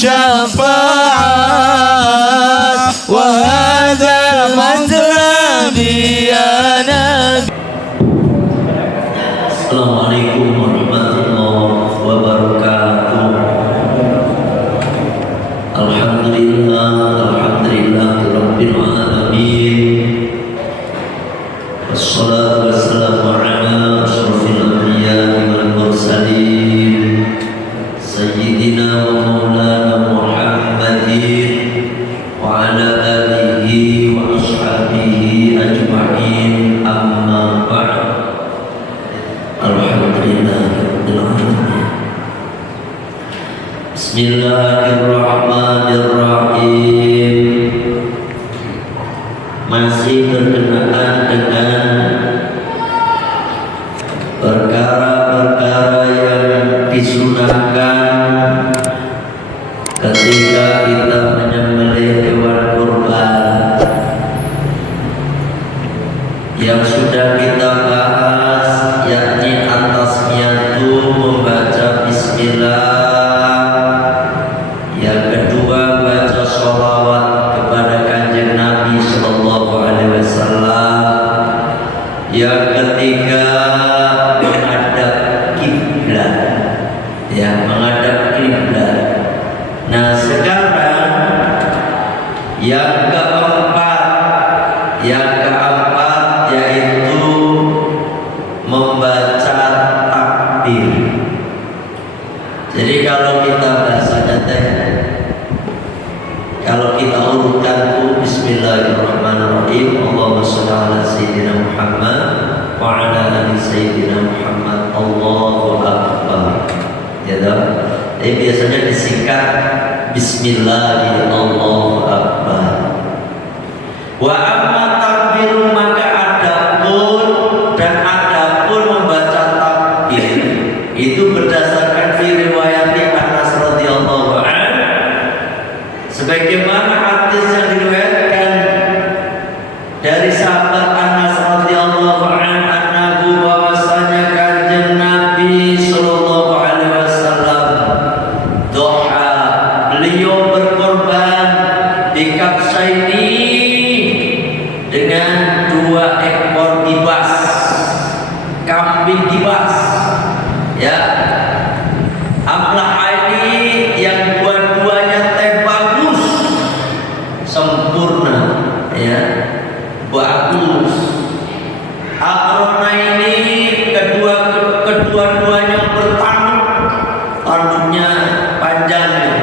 الشفاعات وهذا مطلبي يا نبي. Assalamualaikum warahmatullahi wabarakatuh. Alhamdulillah rabbil alamin. Wassalatu wassalamu ala asyrafil anbiya'i wal mursalin sayyidina wa maulana Muhammadin wa ala alihi wa ashabihi ajma'in, amma ba'd. Alhamdulillahirrahmanirrahim. Bismillahirrahmanirrahim. Masih berkenaan dengan perkara-perkara yang disunahkan ketika kita menyembelih hewan kurban, yang sudah kita bahas, yakni atasnya itu membaca bismillah, yang kedua baca sholawat kepada kanjeng Nabi Sallallahu Alaihi Wasallam, yang ketiga menghadap kiblat, ya, menghadap kiblat. Nah sekarang yang keempat yaitu membaca takbir. Jadi kalau kita bahasanya kalau kita urutkan bismillahirrahmanirrahim, Allahumma shalli ala sayyidina Muhammad wa ala ali sayyidina Muhammad, Allahu akbar. Ya dah. Tapi biasanya disingkat bismillahirrahmanirrahim, Allahu akbar. Wa amma takbir, maka adapun membaca takbir itu berdasarkan fi riwayat Anas radhiyallahu anhu, sebagaimana hadis yang diriwayatkan dari sahabat Anas radhiyallahu anhu bahwasanya kanjeng Nabi sallallahu alaihi wasallam doa, beliau berkorban di Kabsaini dengan 2 ekor kibas, kambing kibas, ya, amlahaini, yang dua-duanya bagus, sempurna, ya, bagus. Aqronaini, kedua-duanya bertanduk, tanduknya panjang.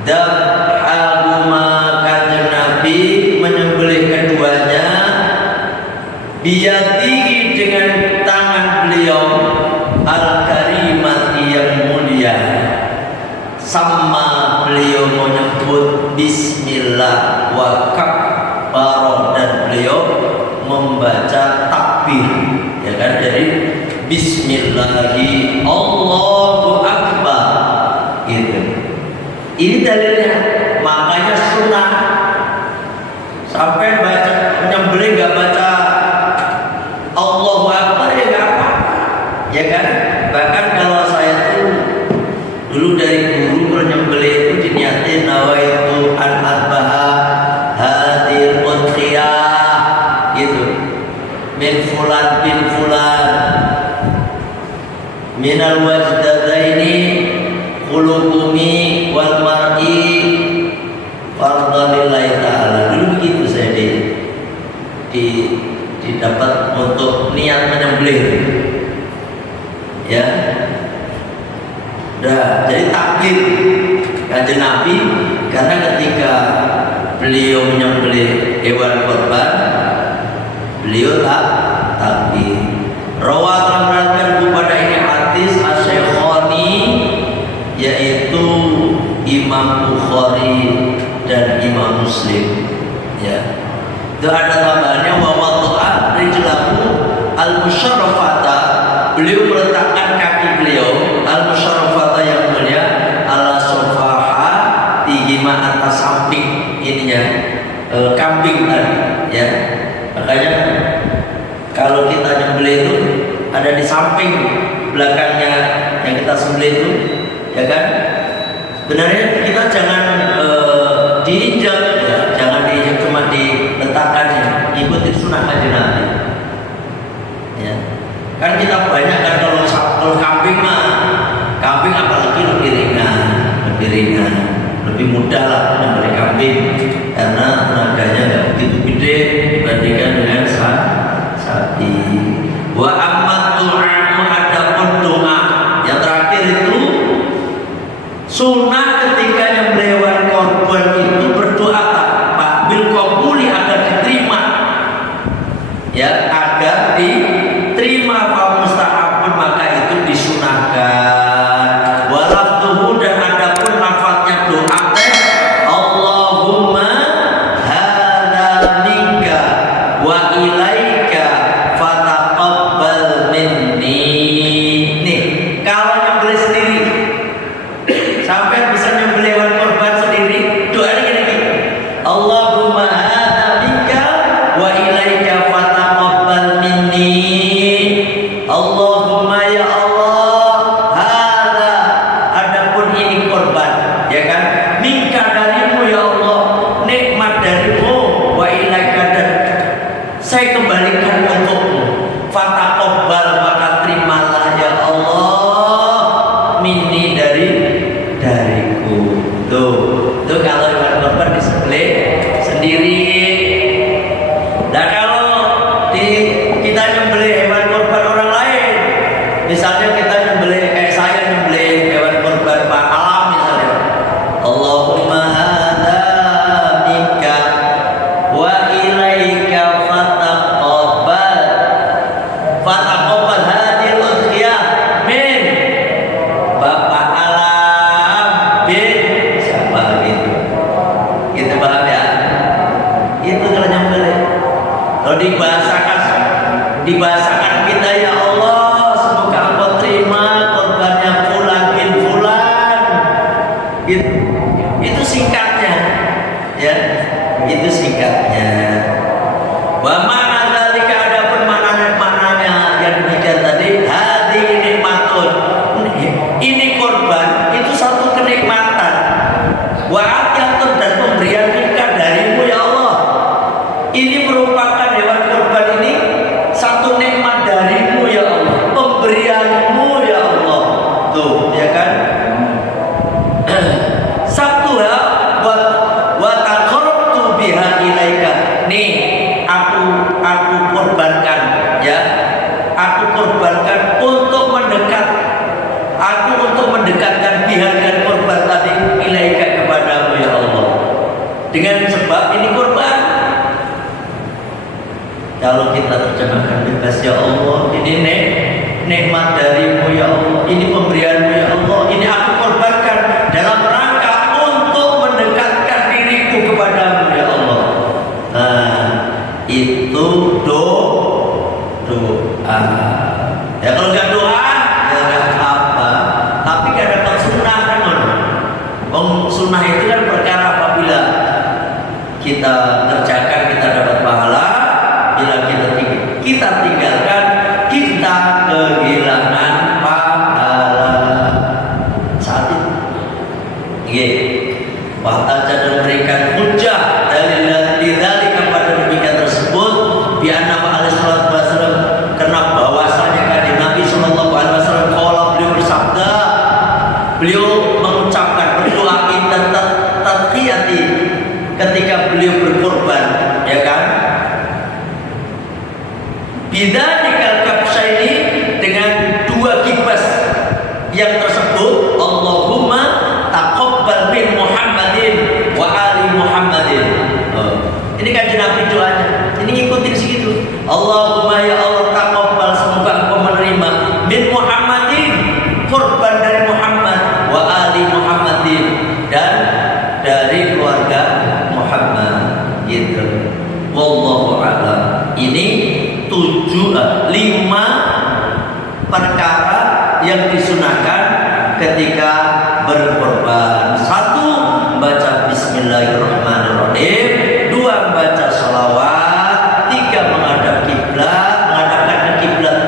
Dab'ahuma, kanjeng Nabi menyembelih keduanya, biyadihi, dengan tangan beliau, al-karimati, yang mulia. Sama beliau menyebut bismillah wa kabbaro, dan beliau membaca takbir, ya kan, jadi bismillahi Allahu akbar gitu. Ini dalilnya, makanya sunnah. Sampai baca menyembelih gak baca Allahu akbar ya gak apa, ya kan. Bahkan kalau saya tuh dulu dari guru menyembelih itu diniatin nawaitu an adbaha hadir udhiyah gitu, min fulan bin fulan minal wajdadaini kulukumi wal mar'i fardalillahi ta'ala. Dulu begitu saya didapat untuk niat menyembelih, ya. Jadi takbir kanjeng Nabi, karena ketika beliau menyembelih hewan kurban, beliau takbir. Rawa telah meriwayatkan kepada ini hadis Asy-Syaikhaini, yaitu Imam Bukhari dan Imam Muslim, ya. Itu ada tambahannya wa wada'a rijlahu al-musyarrafata, beliau meletakkan kaki beliau al-musyarrafata yang mulia ala sofaha tihima, atas samping ininya kambing tadi, ya. Makanya kalau kita nyembelih itu ada di samping belakangnya yang kita sembelih itu, ya kan. Sebenarnya kita jangan diinjak ya, jangan diinjak cuma diletakkan ya. Ikuti sunnah Kanjeng Nabi. Ya. Kan kita banyak kan kalau kambing mah, kambing apalagi lebih ringan, lebih mudah lah membeli kambing karena tenaganya nggak begitu gede dibandingkan dengan sapi. Wa amma du'a, adapun doa yang terakhir itu sunnah ketika nyembelih hewan korban itu berdoa Pak bil qabuli agar diterima, ya agar diterima fa mustahab, maka itu disunahkan. Walafduhu, dan adapun lafadznya doa teh Allahumma hadza minka wa ilaika fataqabbal minni. Nih, kalau nyembelih sendiri sampai bisa nyembelih hewan korban sendiri, doanya gini, Allahumma hadza minka wa ilaika fataqabbal minni. Allahumma ya Allah, hadza, adapun ini korban, ya kan, minka darimu ya Allah, nikmat darimu, wa ilaika, dan saya kembalikan untukmu, fataqabbal, maka terimalah ya Allah, minni, dariku. Tuh kalau hewan korban disembelih sendiri. Nah kalau kita nyembelih hewan korban orang lain, misalnya kita nyembelih kayak saya nyembelih hewan korban Pak Alam misalnya, Allahumma hadza minka wa ilaika fataqabbal hadhil udhiyah min Bapak Alam bin siapa gitu. Gitu paham ya? Itu kalau nyembelih. Kalau dibahasakan kita, ya Allah, semoga Engkau terima korbannya fulan bin fulan. Gitu. Itu singkatnya. Ya. Itu singkatnya. Wa ma'na dzalika, adapun maknanya yang demikian tadi, hadi nikmatun. Ini korban itu satu kenikmatan. Wa atiyatun, dan pemberian kita darimu ya Allah. Ini merupakan hewan korban ini satu nikmat darimu ya Allah, pemberianmu ya Allah. Tuh, ya kan? Sabtuha wa taqarrabtu biha ilaika. Nih, aku korbankan ya. Aku korbankan untuk mendekatkan biha dengan korban tadi ilaika kepadamu ya Allah. Dengan sebab ini korban. Kalau kita terjemahkan bebas, ya Allah, ini nikmat darimu ya Allah, ini pemberianmu ya Allah, ini aku korbankan dalam rangka untuk mendekatkan diriku kepadamu ya Allah. Nah, itu doa. Ya kalau nggak doa, ya nggak apa. Tapi kadang sunnah kan, sunnah itu kan perkara apabila kita kerjakan kita dapat pahala. Bila kita tinggalkan, kita kehilangan pahala saat itu. Wahtaja, dan memberikan hujjah dari kepada demikian tersebut, bi'anna alaihi salatu wasallam, karena bahwasanya kanjeng Nabi sallallahu alaihi wasallam beliau bersabda, beliau mengucapkan berdoa inna tadqiyati, ketika beliau berkorban, ya kan? Bidzalika kabsyaini, dengan dua kibas yang tersebut, Allahumma taqabbal min Muhammadin wa ali Muhammadin. Ini kan Nabi doanya. Ini ngikutin segitu. Allahumma ya Allah taqabbal, semoga Engkau menerima min Muhammadin, korban dari Muhammad, wa ali Muhammadin, dan dari keluarga Muhammad. Gitu. Wallahu a'lam. Ini 5 perkara yang disunahkan ketika berkorban. 1, baca bismillahirrahmanirrahim. 2, baca sholawat. 3, menghadap kiblat, menghadapkan ke kiblat.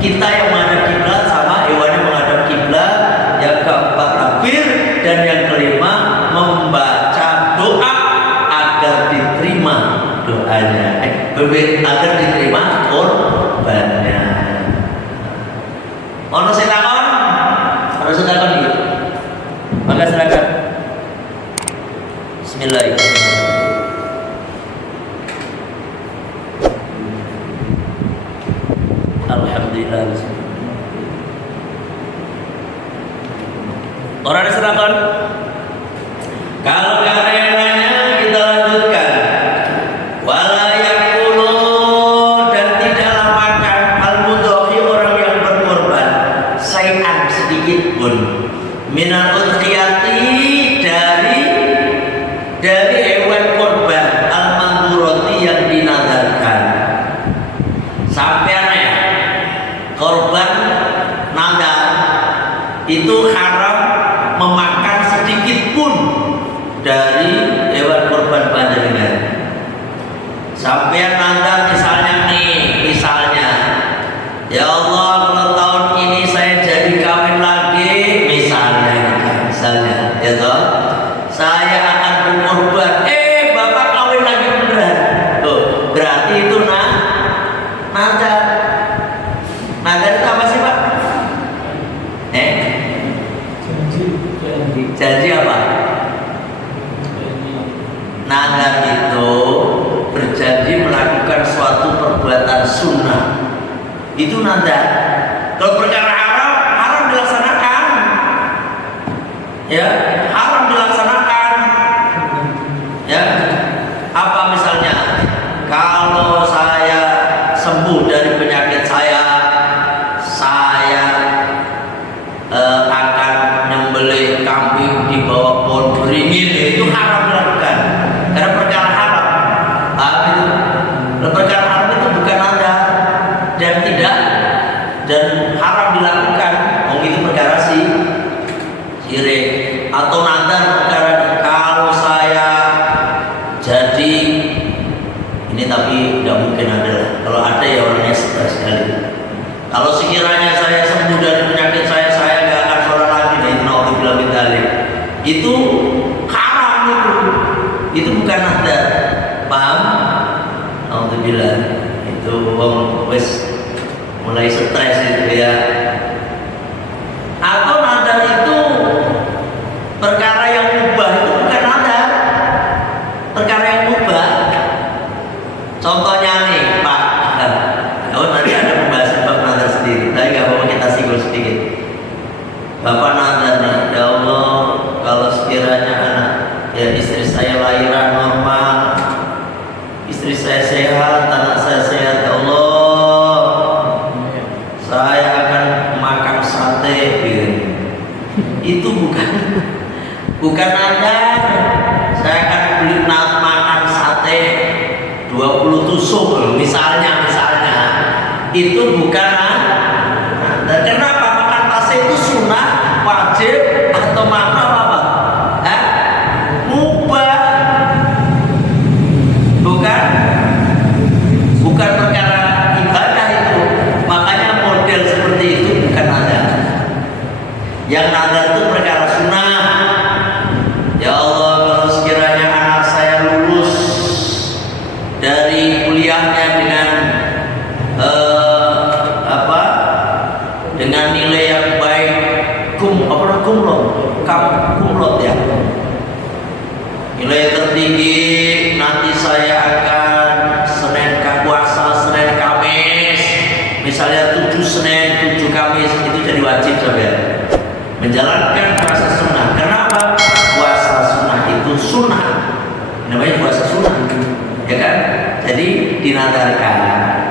Kita yang menghadap kiblat sama hewannya menghadap kiblat. Yang keempat takbir, dan yang kelima doanya, agar diterima korbannya. Ono sing takon? Ono sing takon iki? Maka silakan. Bismillahirrahmanirrahim. Alhamdulillah. Orang ada silakan. Kalau nggak ada yang nanya, kita lanjutkan. Wala yakulu, dan tidaklah makan al-mudhi orang yang berkorban sayan sedikit pun minal udhiyati dari hewan korban al-mandurati yang dinadarkan. Sampai korban nadar itu haram memakan sedikit pun dari hewan korban panjenengan. Sampai nadar misalnya, ya Allah, kalau tahun ini saya jadi kawin lagi, misalnya, ya toh, saya akan berkorban. Bapak kawin lagi beneran. Tuh, berarti itu nadar. Nadar itu apa sih, Pak? Janji apa? Nadar itu berjanji melakukan suatu perbuatan sunnah. Itu nadar. Kalau perkara haram dilaksanakan. Ya, haram dilaksanakan. Ya. Apa misalnya? Kalau saya sembuh dari penyakit saya akan nyembelih kambing di bawah pohon beringin, itu haram dilakukan karena perkara haram. Perkara haram itu bukan nadar dan haram dilakukan. Itu perkara syirik. Atau nadar perkara kalau saya jadi ini, tapi tidak mungkin ada. Kalau ada ya orangnya stres sekali. Kalau sekiranya saya sembuh dari penyakit saya nggak akan sholat lagi. Itu haram itu bukan nadar. Paham? Alhamdulillah. Itu wes mulai stres itu ya. Atau nadar itu perkara yang mubah, itu bukan nadar. Perkara yang mubah. Contohnya nih, Pak. Nanti ada pembahasan bab nadar sendiri. Tapi nggak apa-apa, kita singgung sedikit. Bapak nadar nih, ya Allah, kalau sekiranya istri saya lahiran normal, istri saya sehat, anak saya sehat, ya Allah, saya akan makan sate. Itu bukan nadar. Saya akan beli makan sate 20 tusuk misalnya. Itu bukan nadar. Kenapa? Makan sate itu sunnah, wajib, atau makruh apa? Mubah. Bukan perkara ibadah itu. Makanya model seperti itu bukan nadar. Yang nadar itu perkara sunnah. Ya Allah, kalau sekiranya anak saya lulus dari kuliahnya dengan nilai yang baik, kumlot ya, nilai tertinggi, nanti saya akan Senin Kamis, misalnya 7 Senin 7 Kamis, itu jadi wajib saja menjalankan puasa sunnah. Kenapa? Puasa sunnah itu sunnah, namanya puasa sunnah, ya kan? Jadi dinadarkan.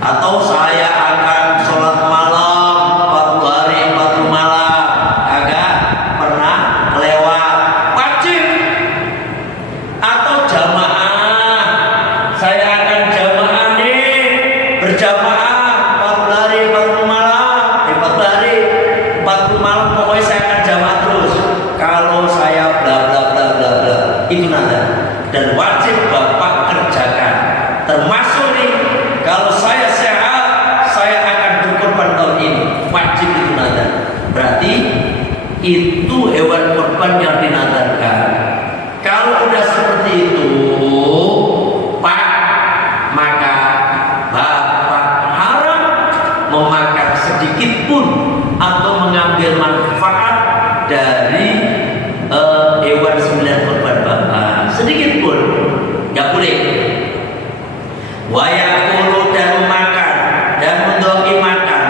Atau saya akan sholat malam 40 hari 40 malam, agak pernah lewat, wajib. Atau jamaah, saya akan jamaah nih, berjamaah 40 hari 40 malam, 40 hari 40 malam, pokoknya saya akan jamaah terus. Kalau saya bla bla bla bla bla, itu nadar dan wajib Bapak kerjakan. Termasuk nih, kalau saya sehat, saya akan berkorban tahun ini, wajib itu nadar. Berarti itu hewan korban yang dinadarkan. Kalau udah seperti itu, Pak, wa yakulu dan makan dan mendoki makan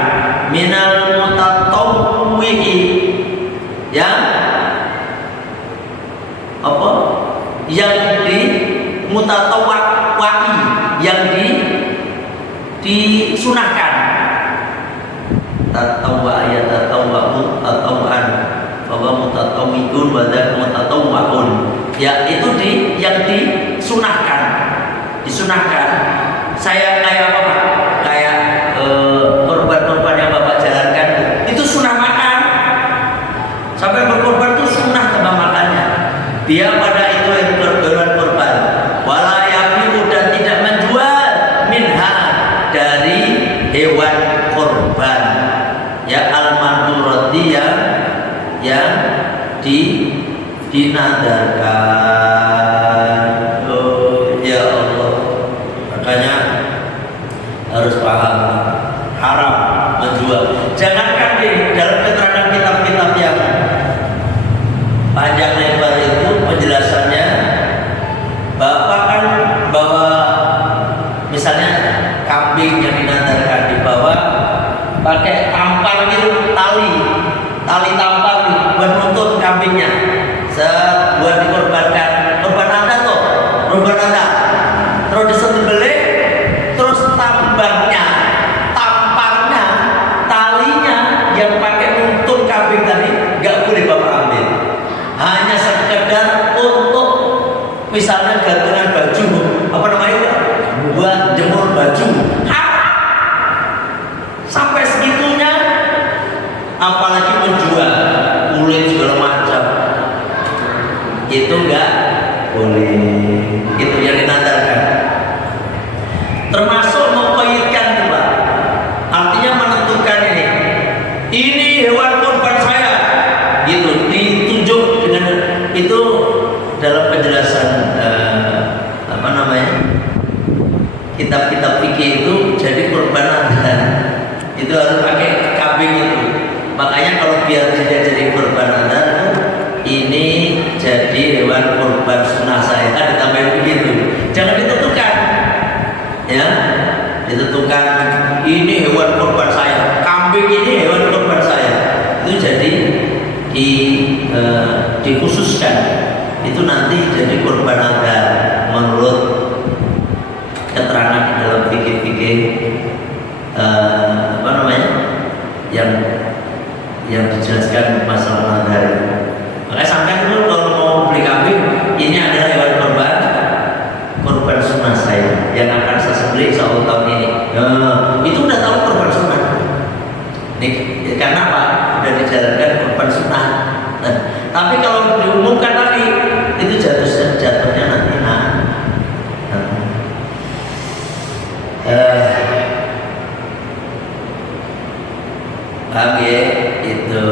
minal mutatawwi'i yang apa? Yang di mutatawwa'i yang disunahkan. Tatawwa ya tatawwa'u tatawwan bahwa mutatawwi'un wa dzal mutatawwa'un ya itu yang disunahkan. Saya kayak apa Pak? Kayak korban-korban yang Bapak jalankan itu sunah makan. Sampai berkorban itu sunah tambah makannya. Dia pada itu hewan korban. Wala yabi'u dan tidak menjual minha dari hewan korban. Ya al-mandurati yang dinadarkan. Oh ya Allah. Makanya harus paham haram menjual. Jangankan di dalam keterangan kitab-kitab yang panjang lebar itu penjelasannya Bapak kan bawa misalnya kambing yang dinadarkan dibawa pakai tampar gitu, tali tampar buat nuntut kambingnya buat dikorbankan korban Anda terus disembelih terus tamparnya talinya yang pakai nuntut kambing tadi nggak boleh Bapak ambil, hanya sekedar untuk misalnya gantungan baju apa namanya buat jemur baju sampai segitunya, apalagi menjual kulit segala macam itu enggak boleh. Itu yang dinadarkan, termasuk mengkoyitkan juga, artinya menentukan ini hewan kurban saya gitu, ditunjuk dengan itu dalam penjelasan apa namanya kitab-kitab fikih itu jadi kurban Anda itu harus pakai kambing itu. Makanya kalau biar tidak jadi kurban Anda, ini jadi hewan kurban sunnah saya, ditambah begitu. Jangan ditentukan, ya, ditentukan ini hewan kurban saya, kambing ini hewan kurban saya. Itu jadi dikhususkan. Itu nanti jadi kurban Anda menurut keterangan di dalam fikih-fikih apa namanya yang dijelaskan masalah nadar. Makanya sampai dulu kalau mau beli kambing, ini adalah hewan kurban sunnah saya yang akan saya sembelih insya Allah tahun ini. Itu udah tahu kurban sunnah. Nih, karena apa? Udah dijalankan kurban sunnah. Tapi kalau diumumkan tadi itu jatuhnya nanti paham ya itu.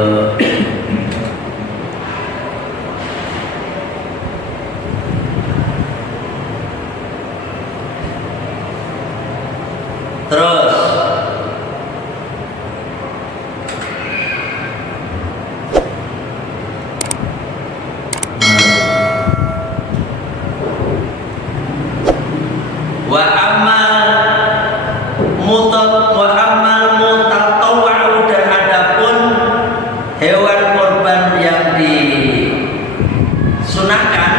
Terus wa amal mutatawwa'u dan adapun hewan korban yang disunahkan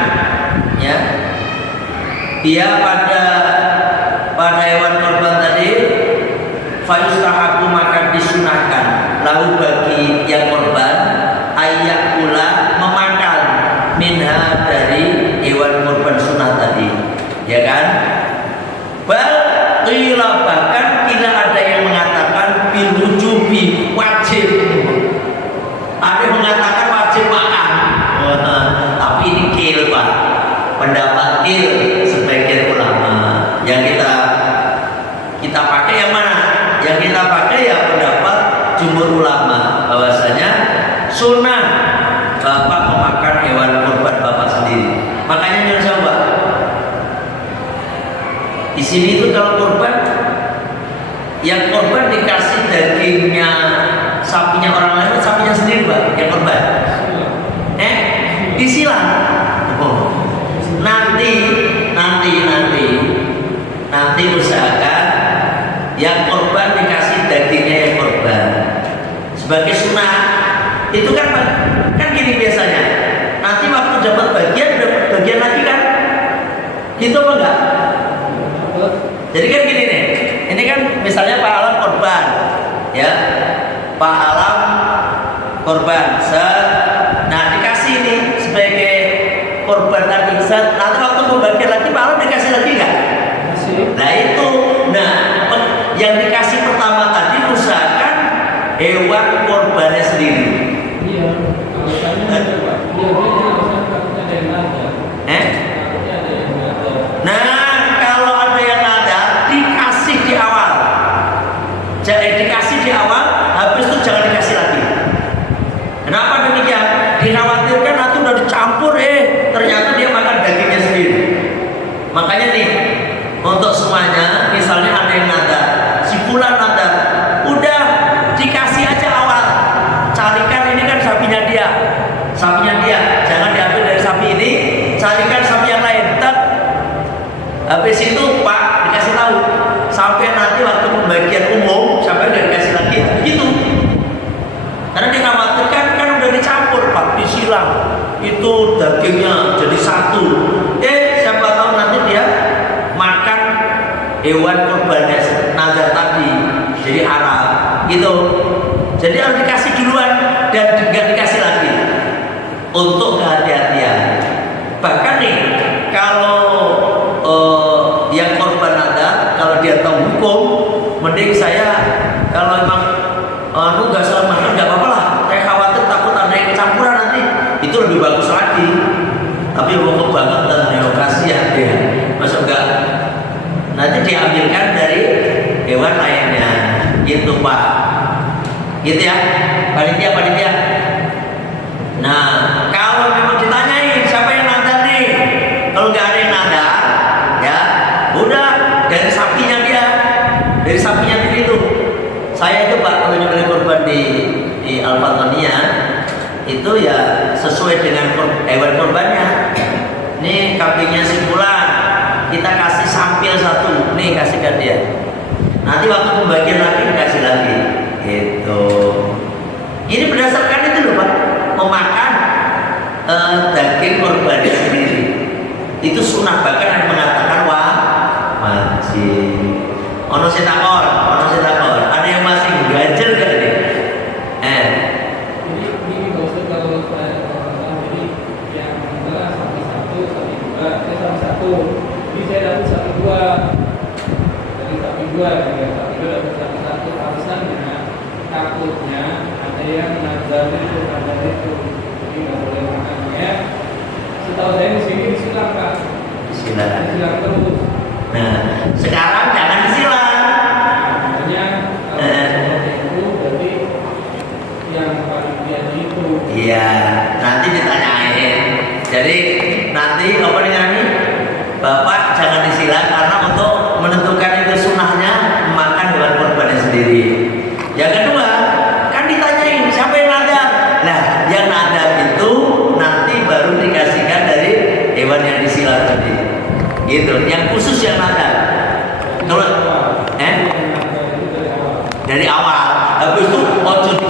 ya, dia pada hewan korban tadi fayustahabu maka disunahkan lalu bagi yang korban ayyakula memakan minha dari hewan korban sunnah tadi, ya kan? Bahkan kila ada yang mengatakan bil wujubi wajib, ada yang mengatakan wajib makan. Tapi ini kil Pak, pendapat kil sebagian ulama. Yang kita pakai yang mana? Yang kita pakai ya pendapat jumhur ulama bahwasanya sunnah Bapak memakan hewan kurban Bapak sendiri. Makanya jangan coba di sini itu kalau kurban, yang korban dikasih dagingnya sapinya orang lain, sapinya sendiri Pak, yang korban. Disilang. Nanti nanti usahakan yang korban dikasih dagingnya yang korban sebagai sunnah. Itu kan gini biasanya, nanti waktu dapat bagian lagi kan, itu apa enggak? Jadi kan gini nih, ini kan misalnya Pak Alam korban, ya, Pak Alam korban, nah dikasih nih sebagai korban tadi, nanti waktu pembagian lagi Pak Alam dikasih lagi nggak? Nah itu, nah yang dikasih pertama tadi usahakan hewan korbannya sendiri. Iya, nah kalau ada yang nada dikasih di awal, dikasih di awal, habis itu jangan dikasih lagi. Kenapa demikian? Dikhawatirkan nanti udah dicampur, ternyata dia makan dagingnya sendiri. Makanya nih, untuk semuanya, misalnya ada yang nada, si fulan nada, udah dikasih aja awal. Carikan ini kan sapinya dia, jangan diambil dari sapi ini, carikan sapi yang lain. Habis itu Pak dikasih tahu, sampai nanti waktu pembagian umum sampai udah dikasih lagi, gitu. Karena dikhawatirkan kan udah dicampur Pak, disilang, itu dagingnya jadi satu. Siapa tahu nanti dia makan hewan korbannya nazar tadi, jadi haram, gitu. Jadi harus dikasih duluan dan juga dikasih lagi untuk kehati-hatian. Bahkan nih kalau yang korban ada, kalau dia tahu hukum, mending saya kalau emang nggak salah makan nggak apa-apa lah. Saya khawatir takut ada yang campuran nanti, itu lebih bagus lagi. Tapi mau kebangetan ya, kasihan dia, masa enggak nanti diambilkan dari hewan lainnya, gitu Pak. Gitu ya, panitia. Nah, kalau memang ditanyain siapa yang nadar nih, kalau nggak ada yang nadar, ya udah dari sapinya dia, itu. Saya itu Pak, kalau nyembelih korban di Al-Fatania itu ya sesuai dengan hewan korbannya. Nih kambingnya si fulan, kita kasih sampil satu, nih kasihkan dia. Nanti waktu pembagian lagi dikasih lagi, gitu. Ini berdasarkan itu loh Pak, memakan daging korban sendiri. Itu sunnah, bahkan yang mengatakan wajib. Ono setakor. Ada yang masih ganjel gak nih? Ini kalau jadi yang adalah sapi satu, sapi dua, sapi satu. Jadi saya dapat sapi dua, dari sapi dua dapat sapi satu. Alasan dengan takutnya ada yang nazar itu, jadi nggak boleh makannya. Setahu saya di sini disilang Pak. Disilang terus. Nah, sekarang jangan disilang. Makanya seperti itu berarti yang panitia itu. Iya, nanti ditanyain. Jadi nanti apa namanya? Bapak jangan disilang karena untuk menentukan itu sunnahnya memakan hewan korbannya sendiri. Yang kedua, kan ditanyain siapa yang nadar. Nah, yang nadar itu nanti baru dikasihkan dari hewan yang disilang tadi. Gitu, yang khusus yang nadar. Kalau dari awal, habis itu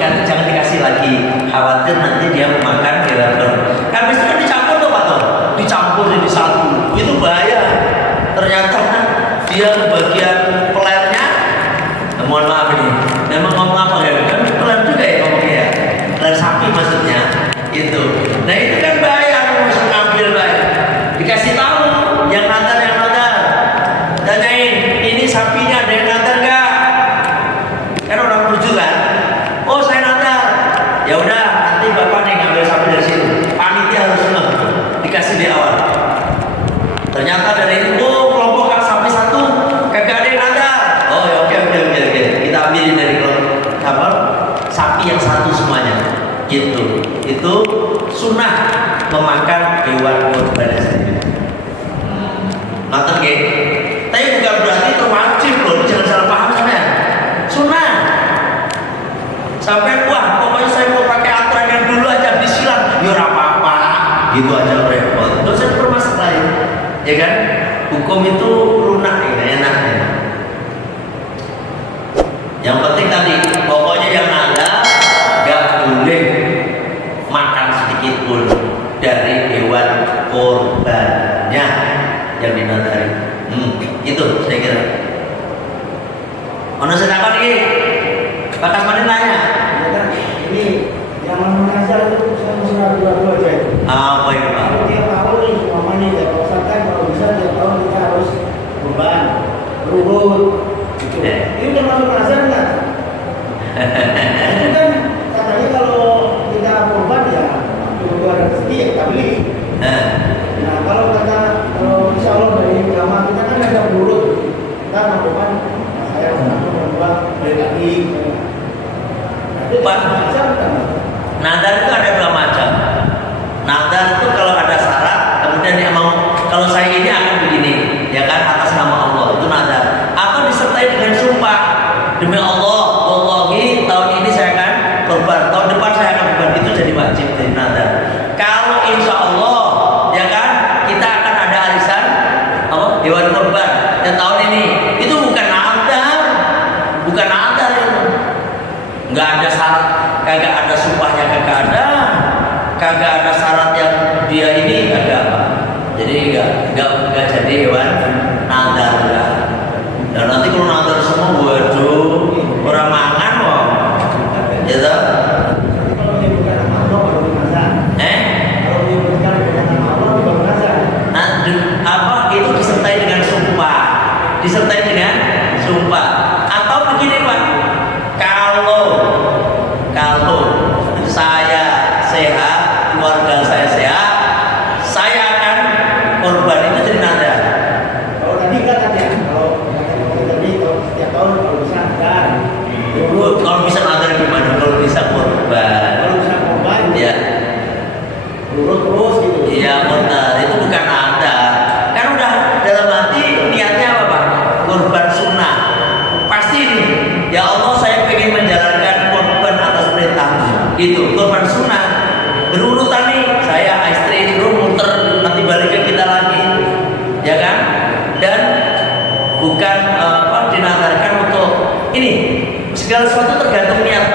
jangan dikasih lagi, khawatir nanti dia memakan hewan korban. Habis itu kan dicampur tuh Pak toh, dicampur jadi satu, itu bahaya. Ternyata dia kebagian pelernya, mohon maaf ini, memang ngomong apa ya? Kan peler juga ya ngomongnya ya, peler sapi maksudnya, itu. Nah itu kan bahaya, harus ngambil baik. Dikasih tahu yang nadar. Tanyain, ini sapinya ada yang nadar nggak? Kan orang lucu kan? Oh saya nadar. Ya udah, nanti bapak nih ngambil sapi dari situ. Panitia harus dikasih di awal. Ternyata dari itu, kelompok sapi satu kagak ada yang nadar. Oh ya oke. Kita ambilin dari kelompok sapi yang satu semuanya. Gitu. Itu sunnah memakan hewan korban sendiri. Nonton gak? Tapi bukan berarti terwajib loh, jangan salah paham sebenarnya. Sunnah. Sampai wah, pokoknya saya mau pakai aturan yang dulu aja disilang, ya apa-apa, gitu aja repot. Dosa dipermasalahin, ya kan? Hukum itu lunak, ya enak. Ono sing takon iki. Pak Kasmani nanya. Ini yang mengajar itu saya sudah dua aja. Apa itu Pak? Kalau tiap tahun nih, umpamanya ya kan kalau bisa tiap tahun kita harus beban, berubah. Gitu. Ini termasuk mengajar nggak? Itu kan katanya kalau kita beban ya dua rezeki ya kita beli. Nah kalau insya Allah dari agama kita kan ada urut, kita melakukan saya berdua beli lagi. Pak, nadar itu ada dua macam. Nadar itu kalau ada syarat, kemudian dia mau kalau saya ini akan begini, ya kan atas nama Allah itu nadar. Atau disertai dengan sumpah demi Allah, wallahi tahun ini saya akan kurban, tahun depan saya akan kurban, itu jadi wajib dari nadar. Kalau insya Allah, ya kan kita akan ada arisan apa hewan kurban dan tahun ini itu bukan nadar, bukan nadar itu. Nggak ada syarat, kagak ada sumpahnya, kagak ada syarat yang dia ini ada apa. Jadi nggak jadi hewan nadar ya. Dan nanti kalau nadar semua waduh orang mangan kok. Ya toh? Kalau menyebutkan nama Allah baru mengajar. Kalau menyebutkan nama Allah baru mengajar. Nah, apa itu disertai dengan sumpah, disertai dengan sumpah. Atau begini Pak, kalau saya sehat, keluarga saya sehat, saya akan korban, itu jadi nadar. Kalau tadi kan ya, kalau tadi setiap tahun kalau bisa nadar. Kalau bisa nadar gimana? Kalau bisa korban. Kalau bisa korban, Ya, urut terus gitu. iya benar. Itu bukan nadar. Kan udah dalam hati niatnya apa Pak? Korban sunnah. Pasti nih, ya Allah saya pengen menjalankan korban atas perintahmu. Itu korban sunnah. Berurutan nih, saya istri itu muter nanti balik ke kita lagi, ya kan? Dan bukan dinadarkan untuk ini. Segala sesuatu tergantung niat.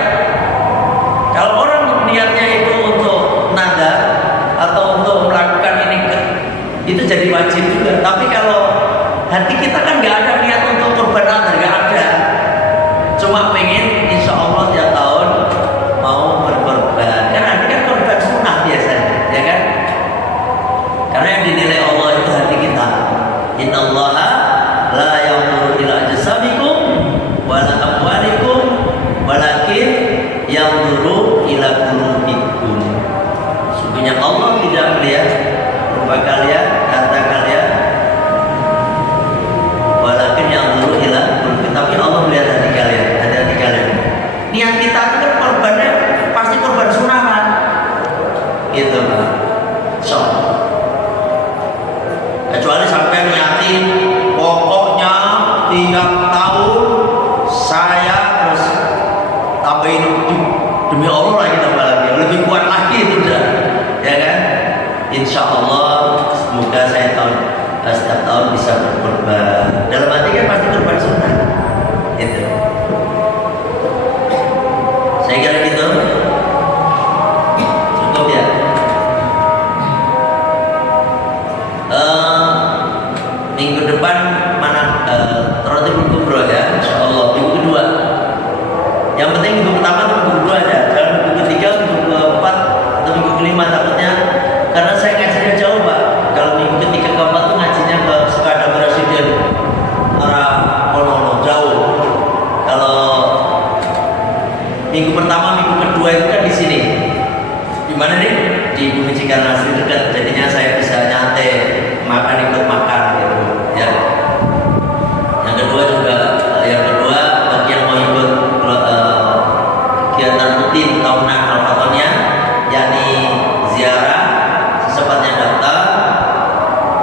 Kalau orang niatnya itu untuk nadar atau untuk melakukan ini, itu jadi wajib juga. Tapi kalau hati kita kan nggak ada niat untuk korban nadar, nggak ada. Cuma pengen insya Allah tiap tahun mau berkorban. Kan nanti kan korban sunnah biasanya, ya kan? Karena yang dinilai Allah itu hati kita. Innallaha la yanzuru ila ajsamikum wala amwalikum walakin yanzuru ila qulubikum. Sungguhnya Allah tidak melihat rupa kalian, harta kalian, walakin yanzuru ila qulubikum. Tapi Allah melihat hati kalian, hati kalian. Niat kita itu kan korbannya pasti korban sunnah kan? Gitu Pak. So, kecuali sampai niatin pokoknya tiap tahun saya harus tambahin demi Allah lagi tambah lagi, lebih kuat lagi itu udah, ya kan? Insya Allah semoga saya setiap tahun bisa berkorban. Dalam hati kan pasti korban sunnah. Itu. Saya kira gitu. Cukup ya. Minggu depan mana Roti Kubro ya, Insya Allah minggu kedua. Yang penting minggu pertama atau minggu kedua aja, jangan minggu ketiga, minggu keempat atau minggu kelima takutnya. Karena saya ngajinya jauh Pak. Kalau minggu ketiga keempat tuh ngajinya ke Sekada Presiden arah Konono jauh. Kalau minggu pertama, minggu kedua itu kan di sini. Di mana nih? Di Bumi Cikarnasri dekat. Jadinya saya bisa nyantai makan ikut makan gitu ya. Yang kedua bagi yang mau ikut kegiatan rutin tahunan Al-Fatonnya, yakni ziarah secepatnya daftar,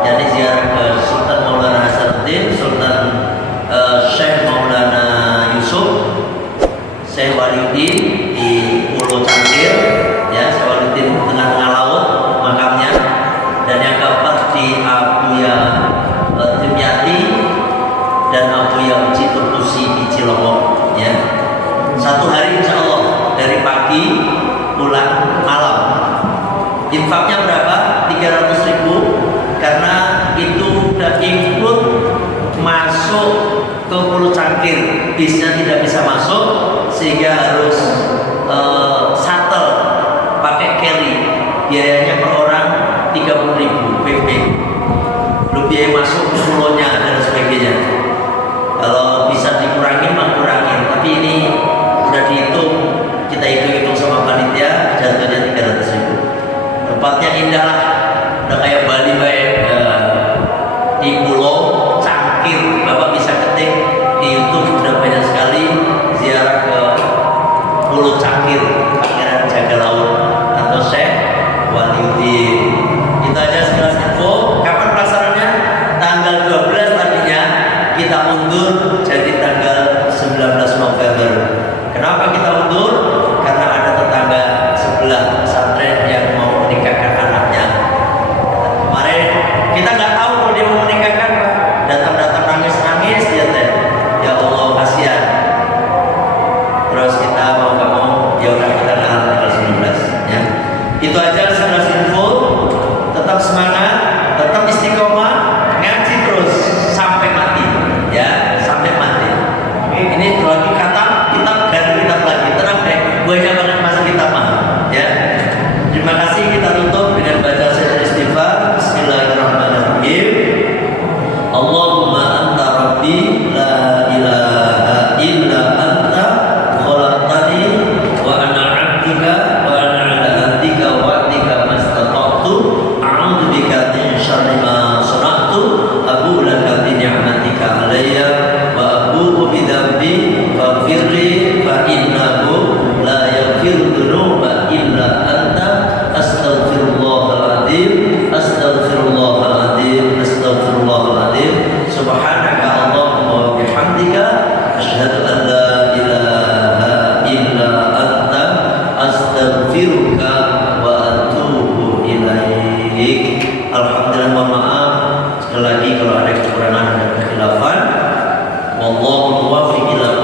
yakni ziarah ke Sultan Maulana Hasanuddin, Sultan Syekh Maulana Yusuf, Syekh Waliuddin di Pulau Cangkir, ya Syekh Waliuddin tengah-tengah laut makamnya, dan yang keempat di Abuya Dimyati dan Abuya Uci Turkusi di Cilongok, ya. Satu hari insya Allah dari pagi pulang malam. Infaknya berapa? 300.000 karena itu udah include masuk ke Pulau Cangkir, bisnya tidak bisa masuk sehingga harus shuttle pakai carry, biayanya per orang 30.000 PP. Lu biaya masuk ke pulaunya dan sebagainya. Kalau bisa dikurangin mah kurangin, tapi ini udah dihitung, kita hitung sama panitia, jatuhnya 300.000. Tempatnya indah lah, udah kayak Bali baik. Di Pulau Cangkir, Bapak bisa ketik di YouTube, udah banyak sekali ziarah ke Pulau Cangkir, Pangeran Jaga Laut atau Syekh Waliuddin. Itu aja sekilas info. Kapan pelaksananya? Tanggal 12 tadinya, kita undur jadi tanggal 19 November. Kenapa kita undur? Karena ada tetangga sebelah pesantren yang mau menikahkan anaknya. Kemarin kita nggak tahu kalau dia mau menikahkan, Pak. Datang-datang nangis-nangis dia teh. Ya Allah, kasihan. Terus kita mau nggak mau, ya udah kita ngalah tanggal 19 ya. Itu aja sekilas info. Tetap semangat, tetap istiqomah, ngaji terus sampai mati ya, sampai mati. Ini lagi kata kitab ganti kitab lagi, tenang deh, banyak banget masuk kitab mah ya. Terima kasih, kita tutup dengan baca syair istighfar. Bismillahirrahmanirrahim. Allahumma anta rabbi la ilaha illa anta khalaqtani wa ana 'abduka wa ana 'ala ahdika wa wa'dika mastata'tu a'udzu bika min syarri ma sana'tu abu laka bi ni'matika 'alayya wa abu bi dhanbi faghfirli fa innahu la yaghfiru dzunuba illa anta astaghfirullahaladzim astaghfirullahaladzim astaghfirullahaladzim subhanaka Allahumma wa bihamdika asyhadu an la ilaha illa anta astaghfiruka wa atubu ilaik. Alhamdulillah, mohon maaf sekali lagi kalau ada kekurangan dan kekhilafan. Wallahu muwaffiq ila